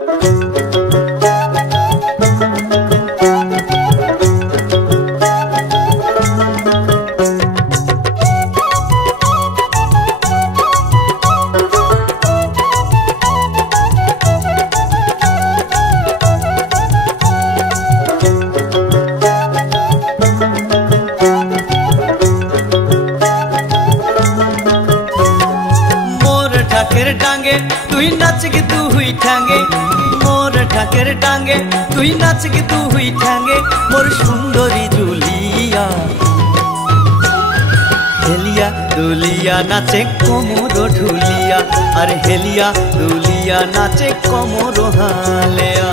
ঢাকের ডাঙ্গে তুই নাচ গে তুই ঠাঙ্গে, মোর ঢাকের ডাঙ্গে তুই নাচ গে তুই ঠাঙ্গে, মোর সুন্দরী জুলিয়া হেলিয়া দুলিয়া নাচে কোমর ঢুলিয়া, আর হেলিয়া দুলিয়া নাচে কোমর হালেয়া।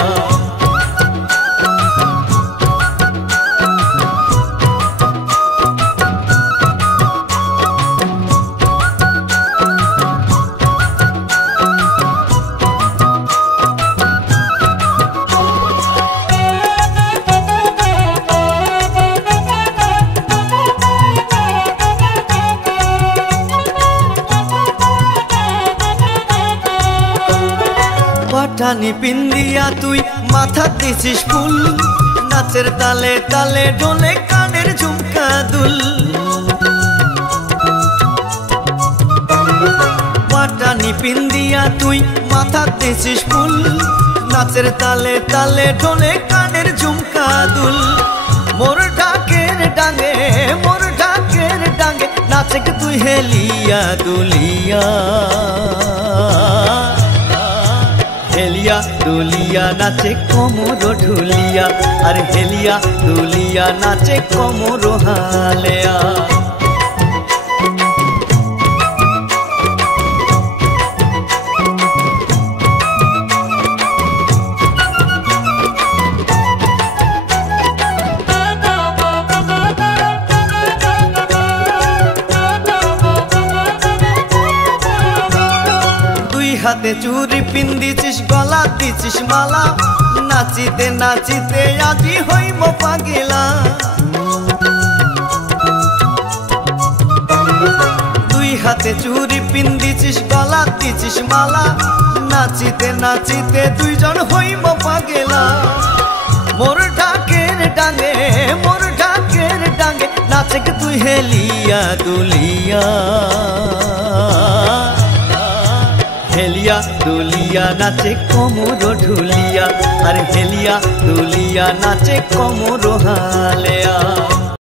পাঠানি পিন্দিয়া তুই মাথা দিছিস ফুল, নাচের তালে তালে ডোলে কানের ঝুমকা দুল। পাঠানি পিন্দিয়া তুই মাথা দিছিস ফুল, নাচের তালে তালে ডোলে কানের ঝুমকা দুল। মোর ঢাকের ডাঙ্গে মোর ঢাকের ডাঙ্গে নাচে তুই হেলিয়া দুলিয়া, হেলিয়া দুলিয়া নাচে কোমর ঢুলিয়া, আর হেলিয়া দুলিয়া নাচে কোমর হালেয়া। হাতে চুরি পিন্দিছিস গলা দিছিস মালা, নাচিতে নাচিতে আজি হইব পাগলা। দুই হাতে চুরি পিন্দিছিস গলা দিছিস মালা, নাচিতে নাচিতে দুইজন হইব পাগলা। মোর ঢাকের ডাঙ্গে মোর ঢাকের ডাঙ্গে নাচে তুই হেলিয়া দুলিয়া, হেলিয়া দুলিয়া নাচে কোমর ঢুলিয়া, আর হেলিয়া দুলিয়া নাচে কোমর হালেয়া।